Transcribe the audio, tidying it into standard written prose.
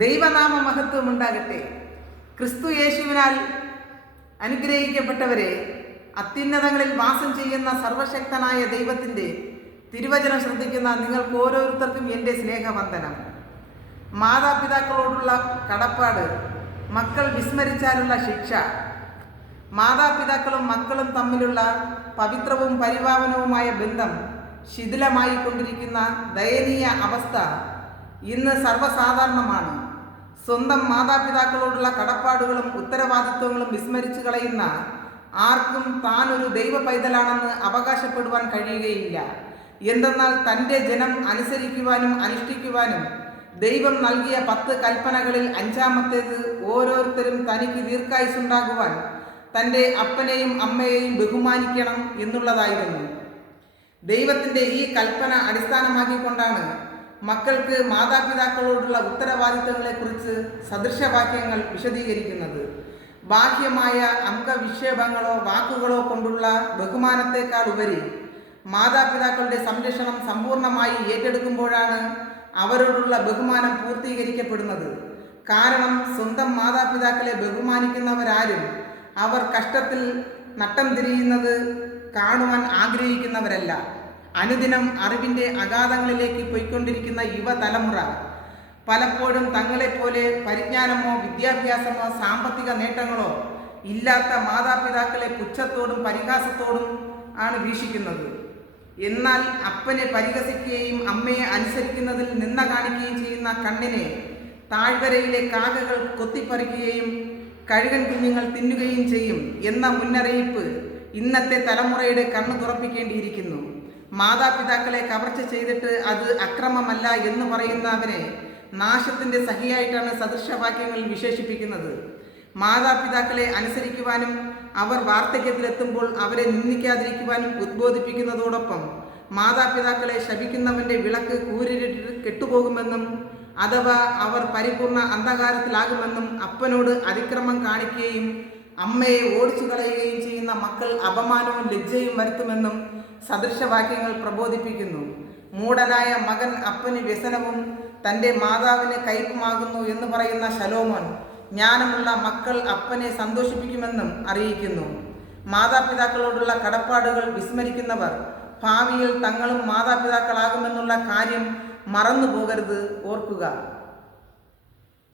ദൈവനാമ മഹത്വം ഉണ്ടാകട്ടെ. ക്രിസ്തു യേശുവിനാൽ അനുഗ്രഹിക്കപ്പെട്ടവരെ, അത്യുന്നതങ്ങളിൽ വാസം ചെയ്യുന്ന സർവശക്തനായ ദൈവത്തിൻ്റെ തിരുവചനം ശ്രദ്ധിക്കുന്ന നിങ്ങൾക്ക് ഓരോരുത്തർക്കും എൻ്റെ സ്നേഹവന്ദനം. മാതാപിതാക്കളോടുള്ള കടപ്പാട്, മക്കൾ വിസ്മരിച്ചാലുള്ള ശിക്ഷ. മാതാപിതാക്കളും മക്കളും തമ്മിലുള്ള പവിത്രവും പരിപാവനവുമായ ബന്ധം ശിഥിലമായി കൊണ്ടിരിക്കുന്ന ദയനീയ അവസ്ഥ ഇന്ന് സർവ്വസാധാരണമാണ്. സ്വന്തം മാതാപിതാക്കളോടുള്ള കടപ്പാടുകളും ഉത്തരവാദിത്വങ്ങളും വിസ്മരിച്ചു കളയുന്ന ആർക്കും താൻ ഒരു ദൈവ പൈതലാണെന്ന് അവകാശപ്പെടുവാൻ കഴിയുകയില്ല. എന്തെന്നാൽ തൻ്റെ ജനം അനുസരിക്കുവാനും അനുഷ്ഠിക്കുവാനും ദൈവം നൽകിയ 10 കൽപ്പനകളിൽ 5-ാമത്തേത് ഓരോരുത്തരും തനിക്ക് ദീർഘായുസ്സുണ്ടാകുവാൻ തൻ്റെ അപ്പനെയും അമ്മയെയും ബഹുമാനിക്കണം എന്നുള്ളതായിരുന്നു. ദൈവത്തിൻ്റെ ഈ കൽപ്പന അടിസ്ഥാനമാക്കിക്കൊണ്ടാണ് മക്കൾക്ക് മാതാപിതാക്കളോടുള്ള ഉത്തരവാദിത്തങ്ങളെക്കുറിച്ച് സദൃശവാക്യങ്ങൾ വിശദീകരിക്കുന്നത്. ബാഹ്യമായ അംഗവിക്ഷേപങ്ങളോ വാക്കുകളോ കൊണ്ടുള്ള ബഹുമാനത്തെക്കാൾ ഉപരി മാതാപിതാക്കളുടെ സംരക്ഷണം സമ്പൂർണ്ണമായി ഏറ്റെടുക്കുമ്പോഴാണ് അവരോടുള്ള ബഹുമാനം പൂർത്തീകരിക്കപ്പെടുന്നത്. കാരണം സ്വന്തം മാതാപിതാക്കളെ ബഹുമാനിക്കുന്നവരാരും അവർ കഷ്ടത്തിൽ നട്ടം തിരിയുന്നത് കാണുവാൻ ആഗ്രഹിക്കുന്നവരല്ല. അനുദിനം അറിവിൻ്റെ അഗാധങ്ങളിലേക്ക് പോയിക്കൊണ്ടിരിക്കുന്ന യുവതലമുറ പലപ്പോഴും തങ്ങളെപ്പോലെ പരിജ്ഞാനമോ വിദ്യാഭ്യാസമോ സാമ്പത്തിക നേട്ടങ്ങളോ ഇല്ലാത്ത മാതാപിതാക്കളെ പുച്ഛത്തോടും പരിഹാസത്തോടും ആണ് വീക്ഷിക്കുന്നത്. എന്നാൽ അപ്പനെ പരിഹസിക്കുകയും അമ്മയെ അനുസരിക്കുന്നതിൽ നിന്ന കാണിക്കുകയും ചെയ്യുന്ന കണ്ണിനെ താഴ്വരയിലെ കാക്കകൾ കൊത്തിപ്പറിക്കുകയും കഴുകൻ കുഞ്ഞുങ്ങൾ തിന്നുകയും ചെയ്യും എന്ന മുന്നറിയിപ്പ് ഇന്നത്തെ തലമുറയുടെ കണ്ണു തുറപ്പിക്കേണ്ടിയിരിക്കുന്നു. മാതാപിതാക്കളെ കവർച്ച ചെയ്തിട്ട് അത് അക്രമമല്ല എന്ന് പറയുന്നവനെ നാശത്തിൻ്റെ സഹിയായിട്ടാണ് സദൃശവാക്യങ്ങൾ വിശേഷിപ്പിക്കുന്നത്. മാതാപിതാക്കളെ അനുസരിക്കുവാനും അവർ വാർദ്ധക്യത്തിലെത്തുമ്പോൾ അവരെ നിന്ദിക്കാതിരിക്കുവാനും ഉദ്ബോധിപ്പിക്കുന്നതോടൊപ്പം മാതാപിതാക്കളെ ശപിക്കുന്നവൻ്റെ വിളക്ക് കൂരിട്ട് കെട്ടുപോകുമെന്നും അഥവാ അവർ പരിപൂർണ അന്ധകാരത്തിലാകുമെന്നും അപ്പനോട് അതിക്രമം കാണിക്കുകയും അമ്മയെ ഓടിച്ചു കളയുകയും ചെയ്യുന്ന മക്കൾ അപമാനവും ലജ്ജയും വരുത്തുമെന്നും സദൃശവാക്യങ്ങൾ പ്രബോധിപ്പിക്കുന്നു. മൂഢനായ മകൻ അപ്പന് വ്യസനവും തൻ്റെ മാതാവിന് കയ്പുമാകുന്നു എന്ന് പറയുന്ന ശലോമോൻ ജ്ഞാനമുള്ള മക്കൾ അപ്പനെ സന്തോഷിപ്പിക്കുമെന്നും അറിയിക്കുന്നു. മാതാപിതാക്കളോടുള്ള കടപ്പാടുകൾ വിസ്മരിക്കുന്നവർ ഭാവിയിൽ തങ്ങളും മാതാപിതാക്കളാകുമെന്നുള്ള കാര്യം മറന്നു പോകരുത്, ഓർക്കുക.